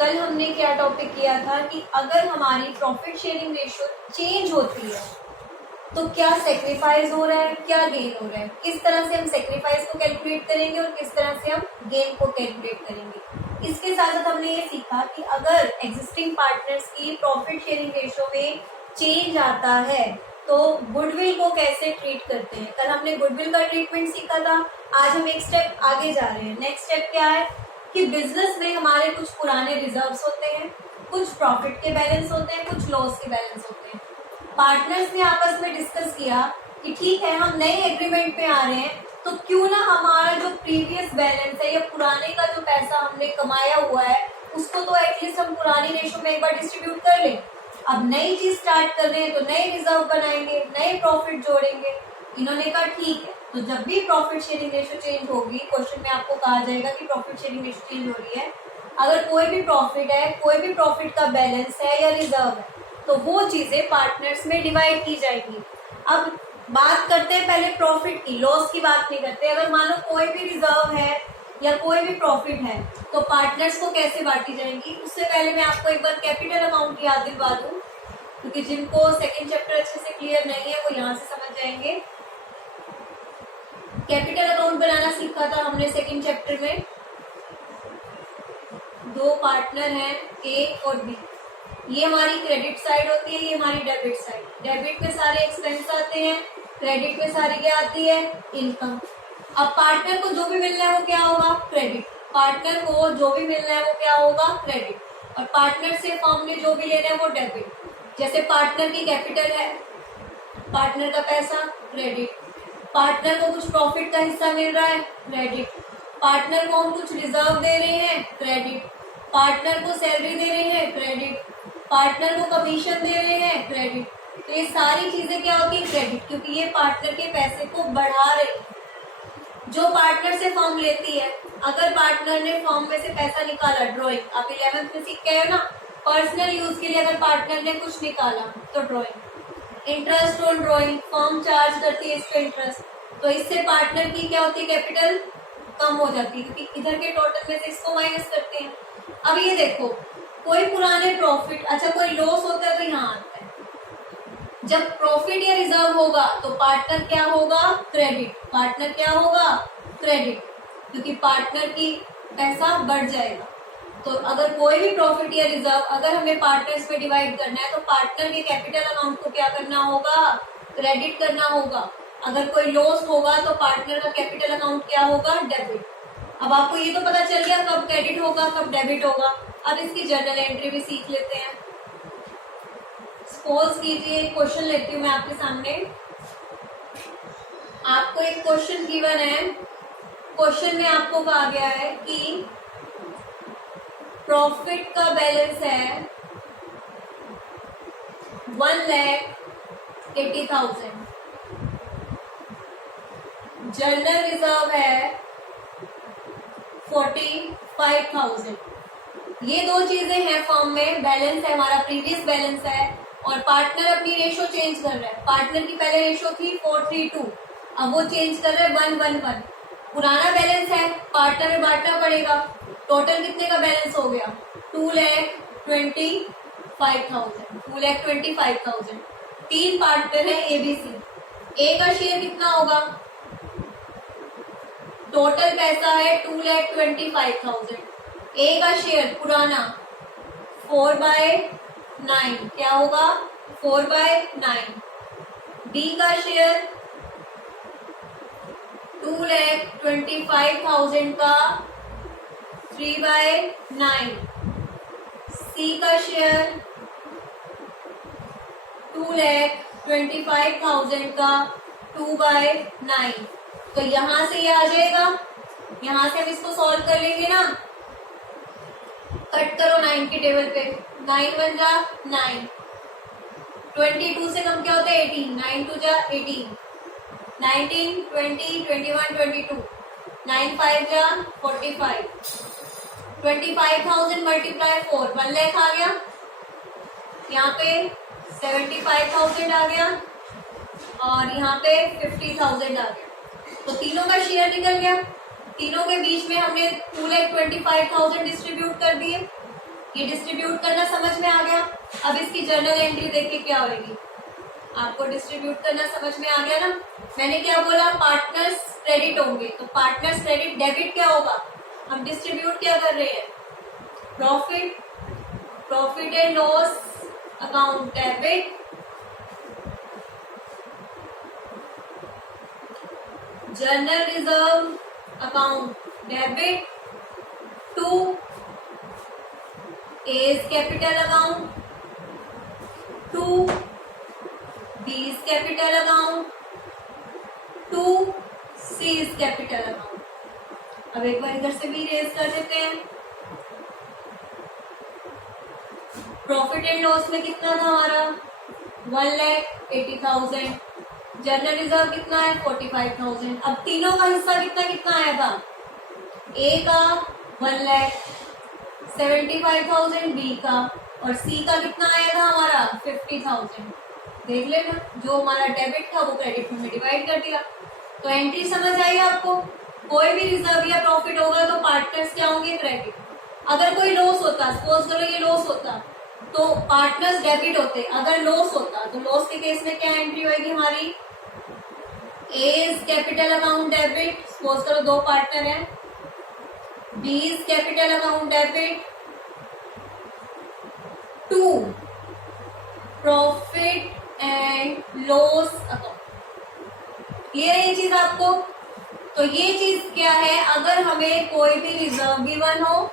कल हमने क्या टॉपिक किया था कि अगर हमारी प्रॉफिट शेयरिंग रेशियो चेंज होती है तो क्या सेक्रीफाइस हो रहा है, क्या गेन हो रहा है, किस तरह से हम सेक्रीफाइस को कैलकुलेट करेंगे और किस तरह से हम गेन को कैलकुलेट करेंगे। इसके साथ साथ हमने ये सीखा कि अगर एग्जिस्टिंग पार्टनर्स की प्रॉफिट शेयरिंग रेशियो में चेंज आता है तो गुडविल को कैसे ट्रीट करते हैं। कल हमने गुडविल का ट्रीटमेंट सीखा था, आज हम एक स्टेप आगे जा रहे हैं। नेक्स्ट स्टेप क्या है कि बिजनेस में हमारे कुछ पुराने रिजर्व्स होते हैं, कुछ प्रॉफिट के बैलेंस होते हैं, कुछ लॉस के बैलेंस होते हैं। पार्टनर्स ने आपस में डिस्कस किया कि ठीक है हम नए एग्रीमेंट में आ रहे हैं तो क्यों ना हमारा जो प्रीवियस बैलेंस है या पुराने का जो पैसा हमने कमाया हुआ है उसको तो एटलीस्ट हम पुरानी रेशो में एक बार डिस्ट्रीब्यूट कर लें। अब नई चीज स्टार्ट कर रहे हैं तो नए रिजर्व बनाएंगे, नए प्रॉफिट जोड़ेंगे। इन्होंने कहा ठीक है, तो जब भी प्रॉफिट शेयरिंग रेशो चेंज होगी, क्वेश्चन में आपको कहा जाएगा कि प्रॉफिट शेयरिंग रेशो चेंज हो रही है, अगर कोई भी प्रॉफिट है, कोई भी प्रॉफिट का बैलेंस है या रिजर्व है तो वो चीजें पार्टनर्स में डिवाइड की जाएगी। अब बात करते हैं पहले प्रॉफिट की, लॉस की बात नहीं करते। अगर मान लो कोई भी रिजर्व है या कोई भी प्रॉफिट है तो पार्टनर्स को कैसे बांटी जाएंगी। उससे पहले मैं आपको एक बार कैपिटल अमाउंट की याद दिलवा दूं, क्योंकि जिनको सेकंड चैप्टर अच्छे से क्लियर नहीं है वो यहाँ से समझ जाएंगे। कैपिटल अकाउंट बनाना सीखा था हमने सेकंड चैप्टर में। दो पार्टनर हैं ए और बी, ये हमारी क्रेडिट साइड होती है, ये हमारी डेबिट साइड। डेबिट में सारे एक्सपेंस आते हैं, क्रेडिट में सारी क्या आती है, इनकम। अब पार्टनर को जो भी मिलना है वो क्या होगा, क्रेडिट। पार्टनर को जो भी मिलना है वो क्या होगा, क्रेडिट। और पार्टनर से फर्म ने जो भी लेना है वो डेबिट। जैसे पार्टनर की कैपिटल है, पार्टनर का पैसा क्रेडिट। पार्टनर को कुछ प्रॉफिट का हिस्सा मिल रहा है, क्रेडिट। पार्टनर को हम कुछ रिजर्व दे रहे हैं, क्रेडिट। पार्टनर को सैलरी दे रहे हैं, क्रेडिट। पार्टनर को कमीशन दे रहे हैं, क्रेडिट। तो ये सारी चीजें क्या होती है, क्रेडिट, क्योंकि ये पार्टनर के पैसे को बढ़ा रही है। जो पार्टनर से फर्म लेती है, अगर पार्टनर ने फर्म में से पैसा निकाला, ड्रॉइंग आप 11th में सीख के आए ना, पर्सनल यूज के लिए अगर पार्टनर ने कुछ निकाला तो drawing. Interest on drawing, firm charge करती है इस पे इंटरेस्ट, तो इससे पार्टनर की क्या होती है, कैपिटल कम हो जाती है, क्योंकि इधर के टोटल में से इसको माइनस करते हैं। अब ये देखो, कोई पुराने प्रॉफिट, अच्छा कोई लॉस होता है तो यहाँ आता है। जब प्रॉफिट या रिजर्व होगा तो पार्टनर क्या होगा, क्रेडिट। पार्टनर क्या होगा, क्रेडिट, क्योंकि पार्टनर की पैसा बढ़ जाएगा। तो अगर कोई भी प्रॉफिट या रिजर्व अगर हमें पार्टनर्स में डिवाइड करना है तो पार्टनर के कैपिटल अमाउंट को क्या करना होगा, क्रेडिट करना होगा। अगर कोई लॉस होगा तो पार्टनर का कैपिटल अमाउंट क्या होगा, डेबिट। अब आपको ये तो पता चल गया कब क्रेडिट होगा कब डेबिट होगा। अब इसकी जर्नल एंट्री भी सीख लेते हैं। सपोज कीजिए एक क्वेश्चन लेती हूँ मैं आपके सामने। आपको एक क्वेश्चन गिवन है, क्वेश्चन में आपको कहा गया है कि प्रॉफिट का बैलेंस है 1,80,000, जर्नल रिजर्व है 45,000। ये दो चीजें हैं फर्म में, बैलेंस है हमारा, प्रीवियस बैलेंस है, और पार्टनर अपनी रेशो चेंज कर रहा है। पार्टनर की पहले रेशो थी 4:3:2, अब वो चेंज कर रहा है 1:1:1। पुराना बैलेंस है, पार्टनर में बांटना पड़ेगा। टोटल कितने का बैलेंस हो गया, 2,25,000। 2,25,000। तीन पार्टनर है एबीसी, ए का शेयर कितना होगा, टोटल पैसा है 2,25,000। ए का शेयर पुराना 4/9, क्या होगा, 4/9। बी का शेयर 2,25,000 का 3/9। सी का शेयर 2,25,000 का 2/9। तो यहां से ये आ जाएगा, यहां से हम इसको सॉल्व कर लेंगे ना। कट करो 9 की टेबल पे, 9 1 जा 9, 22 से कम क्या होता है 18, 9 2 जा 18, 19 20 21 22, 9 5 जा 45, 25,000 मल्टीप्लाई 4, 1 लाख आ गया। यहाँ पे 75,000 आ गया और यहाँ पे 50,000 आ गया। तो तीनों का शेयर निकल गया। तीनों के बीच में हमने 2,25,000 डिस्ट्रीब्यूट कर दिए। ये डिस्ट्रीब्यूट करना समझ में आ गया। अब इसकी जर्नल एंट्री देख के क्या होगी, आपको डिस्ट्रीब्यूट करना समझ में आ गया ना। मैंने क्या बोला, पार्टनर्स क्रेडिट होंगे, तो पार्टनर्स क्रेडिट डेबिट क्या होगा, हम डिस्ट्रीब्यूट क्या कर रहे हैं, profit and loss account debit, journal reserve account debit to A's capital account to B's capital account to C's capital account. अब एक बार इधर से भी रेज कर देते हैं। प्रॉफिट एंड लॉस में कितना था हमारा 1,80,000, जर्नल रिजर्व कितना है 45,000। अब तीनों का हिस्सा कितना कितना आया था, ए का 1,75,000, बी का और सी का कितना आया था हमारा 50,000। देख लेना, जो हमारा डेबिट था वो क्रेडिट में डिवाइड कर दिया। तो एंट्री समझ आई आपको। कोई भी रिजर्व या प्रॉफिट होगा तो पार्टनर्स क्या होंगे, क्रेडिट। अगर कोई लॉस होता, सपोज करो ये लॉस होता, तो पार्टनर्स डेबिट होते। अगर लॉस होता तो लॉस के केस में क्या एंट्री होगी हमारी, A's capital account debit, suppose करो दो पार्टनर हैं, B's capital account debit to profit and loss account. Clear है ये चीज आपको। तो ये चीज क्या है, अगर हमें कोई भी रिजर्व गिवन हो,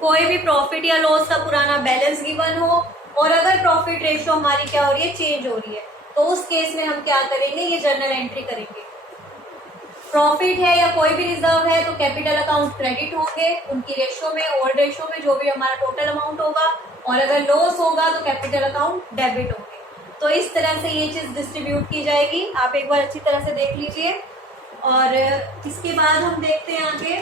कोई भी प्रॉफिट या लॉस का पुराना बैलेंस गिवन हो, और अगर प्रॉफिट रेशो हमारी क्या हो रही है, चेंज हो रही है, तो उस केस में हम क्या करेंगे, ये जर्नल एंट्री करेंगे। प्रॉफिट है या कोई भी रिजर्व है तो कैपिटल अकाउंट क्रेडिट होंगे, उनकी रेशो में, ओल्ड रेशो में जो भी हमारा टोटल अमाउंट होगा, और अगर लॉस होगा तो कैपिटल अकाउंट डेबिट होंगे। तो इस तरह से ये चीज डिस्ट्रीब्यूट की जाएगी। आप एक बार अच्छी तरह से देख लीजिए। और इसके बाद हम देखते हैं आगे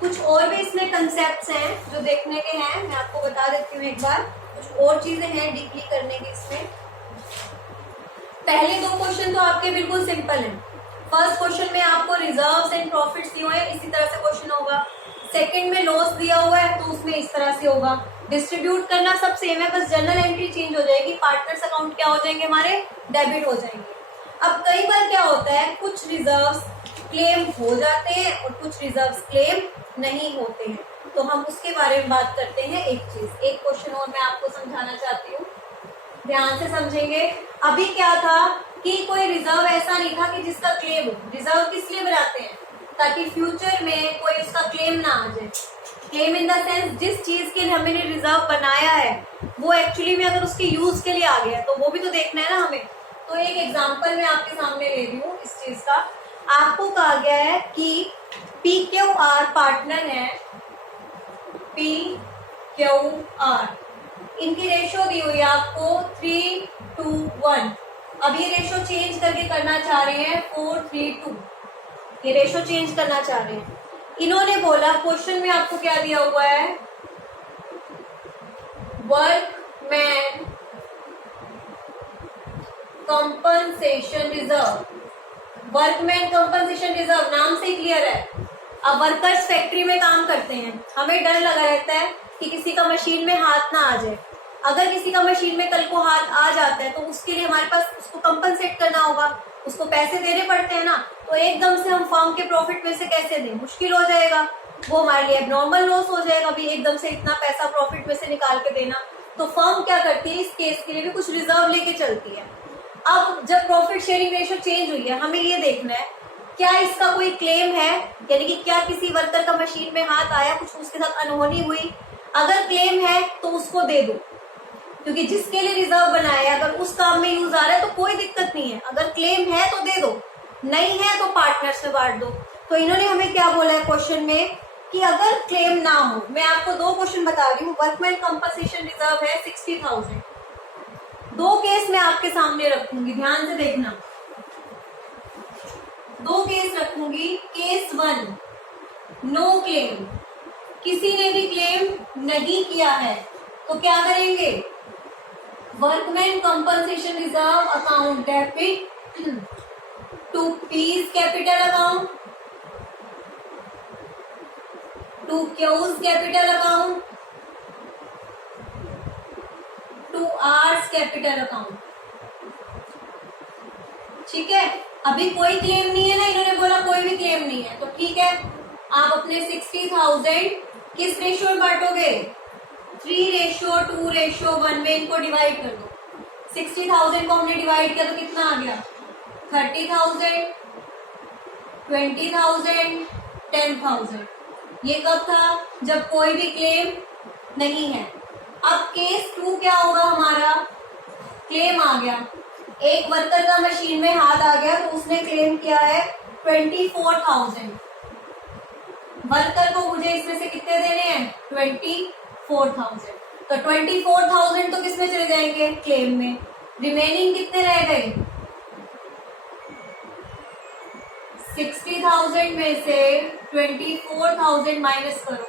कुछ और भी इसमें कंसेप्ट्स हैं जो देखने के हैं, मैं आपको बता देती हूँ एक बार। कुछ और चीजें हैं डीपली करने की इसमें। पहले दो क्वेश्चन तो आपके बिल्कुल सिंपल हैं। फर्स्ट क्वेश्चन में आपको रिजर्व्स एंड प्रॉफिट्स दिए हुए हैं, इसी तरह से क्वेश्चन होगा। सेकंड में लॉस दिया हुआ है तो उसमें इस तरह से होगा। डिस्ट्रीब्यूट करना सब सेम है, बस जर्नल एंट्री चेंज हो जाएगी। पार्टनर्स अकाउंट क्या हो जाएंगे हमारे, डेबिट हो जाएंगे। अब कई बार क्या होता है, कुछ रिजर्व्स क्लेम हो जाते हैं और कुछ रिजर्व्स क्लेम नहीं होते हैं, तो हम उसके बारे में बात करते हैं। एक क्वेश्चन और मैं आपको समझाना चाहती हूँ, ध्यान से समझेंगे। अभी क्या था कि कोई रिजर्व ऐसा नहीं था कि जिसका क्लेम हो। रिजर्व किस लिए बनाते हैं, ताकि फ्यूचर में कोई उसका क्लेम ना आ जाए। क्लेम इन द सेंस, जिस चीज के लिए हमने रिजर्व बनाया है वो एक्चुअली में अगर उसके यूज के लिए आ गया तो वो भी तो देखना है ना हमें। तो एक एग्जांपल मैं आपके सामने ले रही हूँ इस चीज का। आपको कहा गया है कि PQR पार्टनर है, PQR, इनकी रेशो दी हुई है आपको 3:1। अब ये रेशो चेंज करके करना चाह रहे हैं 4:3:2। ये रेशो चेंज करना चाह रहे हैं। इन्होंने बोला, क्वेश्चन में आपको क्या दिया हुआ है, workman compensation reserve. Workman compensation reserve नाम से ही क्लियर है। अब वर्कर्स फैक्ट्री में काम करते हैं, हमें डर लगा रहता है कि किसी का मशीन में हाथ ना आ जाए। अगर किसी का मशीन में कल को हाथ आ जाता है तो उसके लिए हमारे पास उसको कंपनसेट करना होगा, उसको पैसे देने पड़ते हैं ना। तो एकदम से हम फर्म के प्रॉफिट में से कैसे दें, मुश्किल हो जाएगा, वो हमारे लिए एबनॉर्मल लॉस हो जाएगा भी एकदम से इतना पैसा प्रॉफिट में से निकाल के देना। तो फर्म क्या करती है, इस केस के लिए भी कुछ रिजर्व लेके चलती है। अब जब प्रॉफिट शेयरिंग रेशो चेंज हुई है, हमें ये देखना है क्या इसका कोई क्लेम है, यानी कि क्या किसी वर्कर का मशीन में हाथ आया, कुछ उसके साथ अनहोनी हुई। अगर क्लेम है तो उसको दे दो, क्योंकि जिसके लिए रिजर्व बनाया है अगर उस काम में यूज आ रहा है तो कोई दिक्कत नहीं है। अगर क्लेम है तो दे दो, नहीं है तो पार्टनर्स में बांट दो। तो इन्होंने हमें क्या बोला है क्वेश्चन में कि अगर क्लेम ना हो, मैं आपको दो क्वेश्चन बता रही हूँ। वर्कमैन कंपनसेशन रिजर्व है 60,000। दो केस मैं आपके सामने रखूंगी, ध्यान से देखना। दो केस रखूंगी। केस 1, नो क्लेम, किसी ने भी क्लेम नहीं किया है, तो क्या करेंगे, workman compensation reserve account debit to P's capital account to Q's capital account to R's capital account. ठीक है, अभी कोई क्लेम नहीं है ना, इन्होंने बोला कोई भी क्लेम नहीं है, तो ठीक है, आप अपने 60,000 किस रेशियो में बांटोगे? 3:2:1 में इनको डिवाइड कर दो। 60,000 को हमने डिवाइड किया तो कितना आ गया? 30,000, 20,000, 10,000। ये कब था? जब कोई भी क्लेम नहीं है। अब केस 2 क्या होगा हमारा? क्लेम आ गया, एक वर्कर का मशीन में हाथ आ गया तो उसने क्लेम किया है 24,000। वर्कर को मुझे इसमें से कितने देने हैं? 24,000। तो 24,000 तो किसमें चले जाएंगे? क्लेम में। रिमेनिंग कितने रह गए? 60,000 में से 24,000 माइनस करो,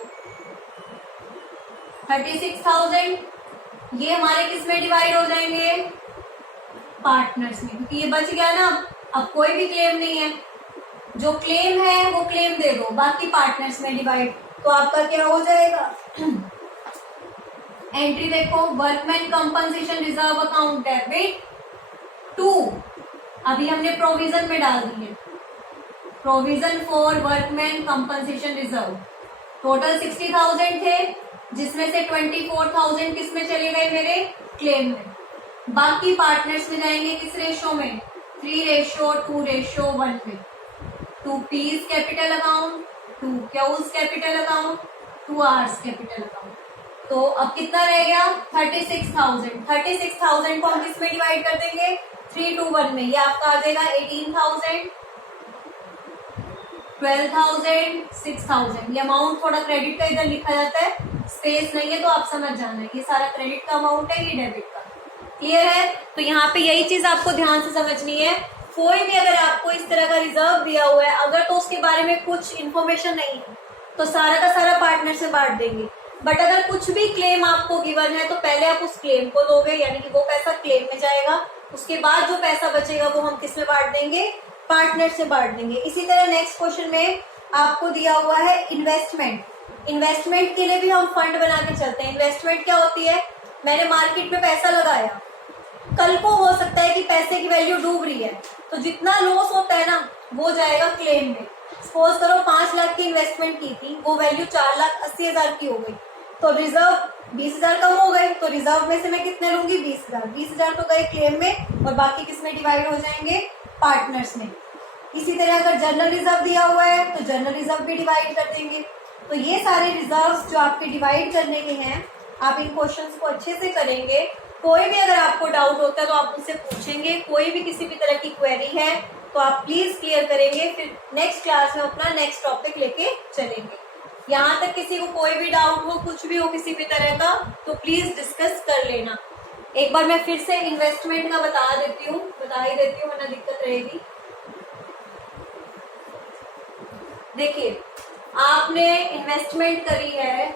36,000। ये हमारे किस में डिवाइड हो जाएंगे? पार्टनर्स में, क्योंकि ये बच गया ना। अब कोई भी क्लेम नहीं है, जो क्लेम है वो क्लेम दे दो, बाकी पार्टनर्स में डिवाइड। तो आपका क्या हो जाएगा? एंट्री देखो, workman compensation reserve account debit 2, अभी हमने प्रोविजन में डाल दी है, provision for workman compensation reserve. Total 60,000 थे, जिसमें से 24,000 किस में चले गए? मेरे क्लेम में। बाकी पार्टनर्स में जाएंगे किस रेशो में? 3:2:1 में। 2 P's capital account, 2 Q's capital account, 2 R's capital account. तो अब कितना रह गया? 36,000। 36,000 को हम किस में डिवाइड कर देंगे? 3:1 में। ये आपका आ जाएगा 18,000, 12,000, 6,000। ये अमाउंट थोड़ा क्रेडिट का इधर लिखा जाता है, स्पेस नहीं है तो आप समझ जाना, ये सारा क्रेडिट का अमाउंट है, ये डेबिट का। क्लियर है? तो यहाँ पे यही चीज आपको ध्यान से समझनी है। कोई भी अगर आपको इस तरह का रिजर्व दिया हुआ है, अगर तो उसके बारे में कुछ इन्फॉर्मेशन नहीं है तो सारा का सारा पार्टनर से बांट देंगे। बट अगर कुछ भी क्लेम आपको गिवन है तो पहले आप उस क्लेम को दोगे, यानी कि वो पैसा क्लेम में जाएगा। उसके बाद जो पैसा बचेगा वो हम किस में बांट देंगे? पार्टनर से बांट देंगे। इसी तरह नेक्स्ट क्वेश्चन में आपको दिया हुआ है इन्वेस्टमेंट। इन्वेस्टमेंट के लिए भी हम फंड बना के चलते हैं। इन्वेस्टमेंट क्या होती है? मैंने मार्केट में पैसा लगाया, कल को हो सकता है कि पैसे की वैल्यू डूब रही है, तो जितना लॉस होता है ना वो जाएगा क्लेम में। सपोज करो 5 लाख की इन्वेस्टमेंट की थी, वो वैल्यू 4,80,000 की हो गई, तो रिजर्व 20,000 कम हो गए, तो रिजर्व में से मैं कितने लूंगी? 20,000। 20,000 तो गए क्लेम में और बाकी किस में डिवाइड हो जाएंगे? पार्टनर्स में। इसी तरह अगर जनरल रिजर्व दिया हुआ है तो जनरल रिजर्व भी डिवाइड कर देंगे। तो ये सारे रिजर्व्स जो आपके डिवाइड करने के हैं, आप इन क्वेश्चंस को अच्छे से करेंगे। कोई भी अगर आपको डाउट होता है तो आप मुझसे पूछेंगे, कोई भी किसी भी तरह की क्वेरी है तो आप प्लीज क्लियर करेंगे, फिर नेक्स्ट क्लास में अपना नेक्स्ट टॉपिक लेके चलेंगे। यहाँ तक किसी को कोई भी डाउट हो, कुछ भी हो किसी भी तरह का, तो प्लीज डिस्कस कर लेना। एक बार मैं फिर से इन्वेस्टमेंट का बता ही देती हूँ वरना दिक्कत रहेगी। देखिए, आपने इन्वेस्टमेंट करी है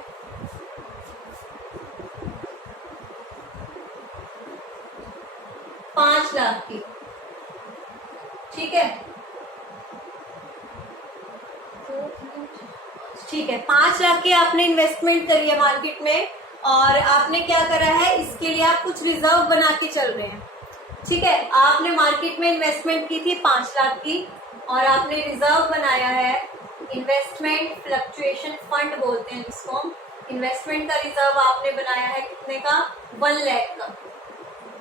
5 लाख की, ठीक है? 5 लाख की आपने इन्वेस्टमेंट करी है मार्केट में, और आपने क्या करा है, इसके लिए आप कुछ रिजर्व बना के चल रहे हैं, ठीक है? आपने मार्केट में इन्वेस्टमेंट की थी 5 लाख की और आपने रिजर्व बनाया है, इन्वेस्टमेंट फ्लक्चुएशन फंड बोलते हैं जिसको हम। इन्वेस्टमेंट का रिजर्व आपने बनाया है कितने का? 1 लाख का।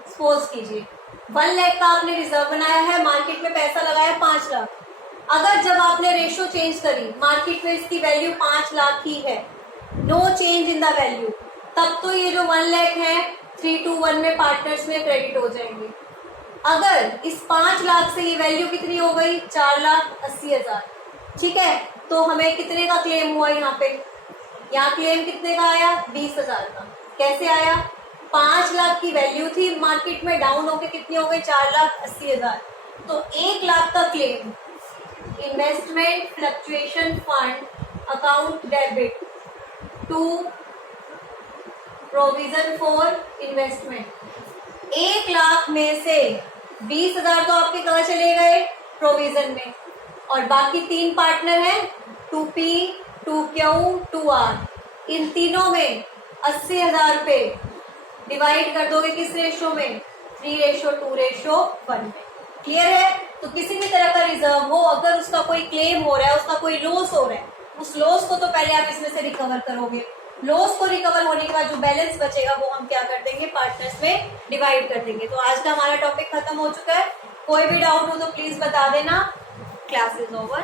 सपोज कीजिए 1 लाख का आपने रिजर्व बनाया है, मार्केट में पैसा लगाया 5 लाख। अगर जब आपने रेशो चेंज करी, मार्केट में इसकी वैल्यू 5 लाख ही है, no change in the value, तब तो ये जो 1 लाख है 3:1 में पार्टनर्स में क्रेडिट हो जाएंगे। अगर इस 5 लाख से ये वैल्यू कितनी हो गई? 4,80,000, ठीक है? तो हमें कितने का क्लेम हुआ यहाँ पे? यहाँ क्लेम कितने का आया? 20,000 का। कैसे आया? 5 लाख की वैल्यू थी, मार्केट में डाउन होके कितनी हो गई? 4,80,000। तो 1 लाख का claim, investment fluctuation fund account debit to provision for investment. 1 lakh में से 20,000 तो आपके कहाँ चले गए? प्रोविजन में। और बाकी 3 पार्टनर हैं, 2P, 2Q, 2R। इन तीनों में 80,000 पे डिवाइड कर दोगे किस रेशो में, 3:2:1 में। क्लियर है? तो किसी भी तरह का रिजर्व हो, अगर उसका कोई क्लेम हो रहा है, उसका कोई लॉस हो रहा है, उस लॉस को तो पहले आप इसमें से रिकवर करोगे। लॉस को रिकवर होने के बाद जो बैलेंस बचेगा वो हम क्या कर देंगे, पार्टनर्स में डिवाइड कर देंगे। तो आज का हमारा टॉपिक खत्म हो चुका है। कोई भी डाउट हो तो प्लीज बता देना। Class is over.